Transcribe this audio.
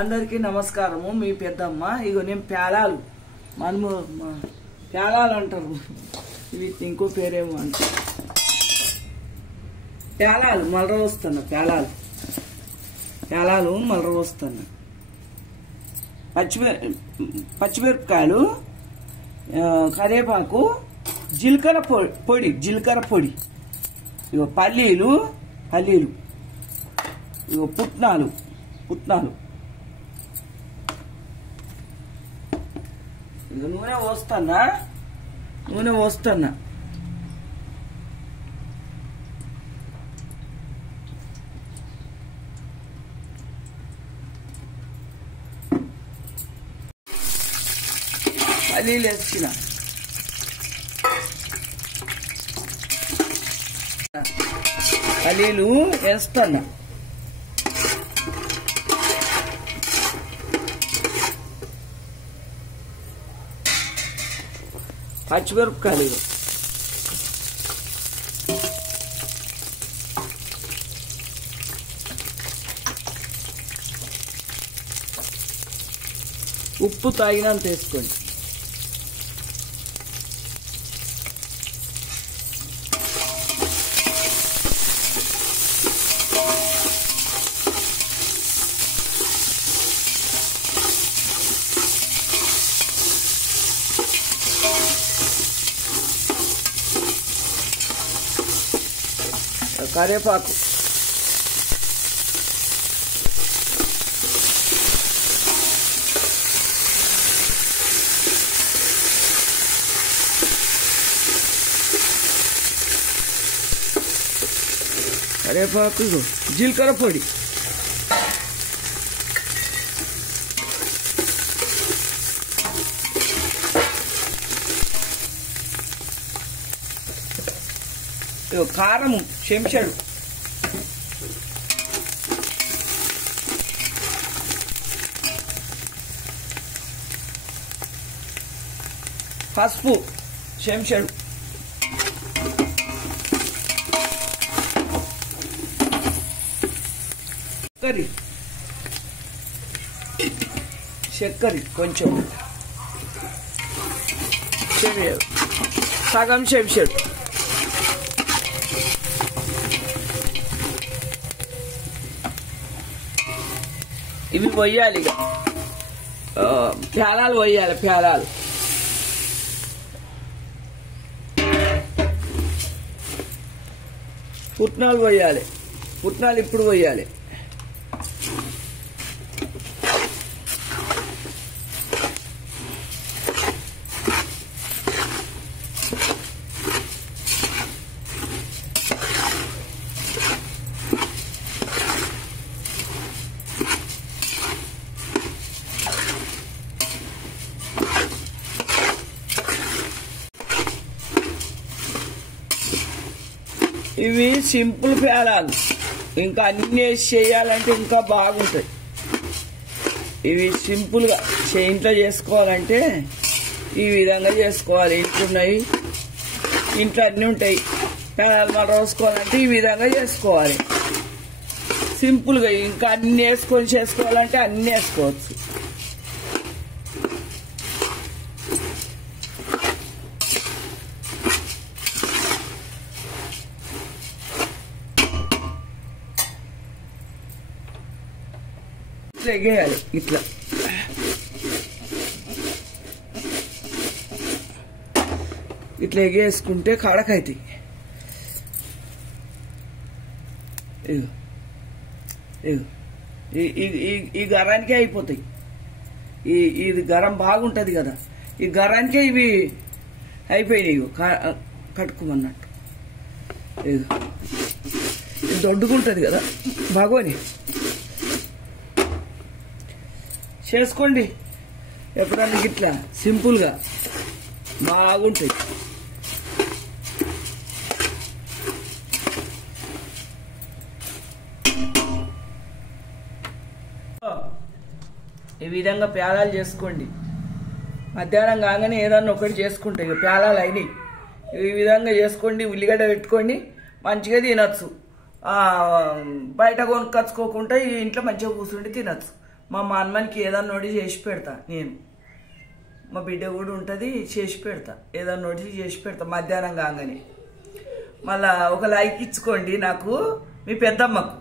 అందరికీ నమస్కారము. మీ పెద్దమ్మ. ఇగో నేను పేలాలు మనము పేలాలు అంటారు, ఇవి ఇంకో పేరేమో అంటారు. పేలాలు మలర వస్తున్నా, పేలాలు మలర వస్తున్నా. పచ్చిమిరపకాయలు, కరివేపాకు, జీలకర్ర పొడి, ఇగో పల్లీలు, ఇగో పుట్నాలు, ఇక నూనె పోస్తున్నా. పల్లీలు వేసిన, పల్లీలు వేస్తున్నా. పచ్చిమిరపకాయలు, ఉప్పు తగినంత వేసుకోండి. కరివేపాకు, జీలకర్ర పొడి, కారం చెంచాడు, పసుపు చెంచాడు, చక్కెర కొంచెం, సగం చెంచాడు. ఇవి పోయాలి, ఇక పేలాలు పోయాలి. పుట్నాలు పోయాలి, ఇప్పుడు పోయాలి. ఇవి సింపుల్ పేలాలు, ఇంకా అన్ని చేయాలంటే ఇంకా బాగుంటాయి. ఇవి సింపుల్గా ఇంట్లో చేసుకోవాలంటే ఈ విధంగా చేసుకోవాలి. ఇంట్లో అన్నీ ఉంటాయి. పేలాలు మనం రోసుకోవాలంటే ఈ విధంగా చేసుకోవాలి సింపుల్గా. ఇంకా అన్ని వేసుకొని చేసుకోవాలంటే అన్ని వేసుకోవచ్చు. ఎగేయాలి ఇట్లా. ఎగేసుకుంటే కడకైతాయి. ఈ గరానికే అయిపోతాయి. ఇది గరం బాగుంటది కదా, ఈ గరానికే ఇవి అయిపోయినాయి. కట్టుకోమన్నట్టు ఇది దొడ్డుకుంటది కదా, బాగోని చేసుకోండి. ఎప్పుడన్నా ఇట్లా సింపుల్గా బాగుంటాయి. ఈ విధంగా పేలాలు చేసుకోండి. మధ్యాహ్నం కాగానే ఏదన్నా ఒకటి చేసుకుంటాయి. ఇక పేలాలు అయినాయి. ఈ విధంగా చేసుకోండి. ఉల్లిగడ్డ పెట్టుకోండి, మంచిగా తినచ్చు. బయట కొనుక్కొచ్చుకోకుండా ఈ ఇంట్లో మంచిగా కూర్చుండి తినచ్చు. మా మనమనికి ఏదన్నా నోటి చేసి పెడతా నేను. మా బిడ్డ కూడా ఉంటుంది, చేసి పెడతా. ఏదన్నా నోటి చేసి పెడతా మధ్యాహ్నం కాగానే. మళ్ళా ఒక లైక్ ఇచ్చుకోండి నాకు, మీ పెద్దమ్మకు.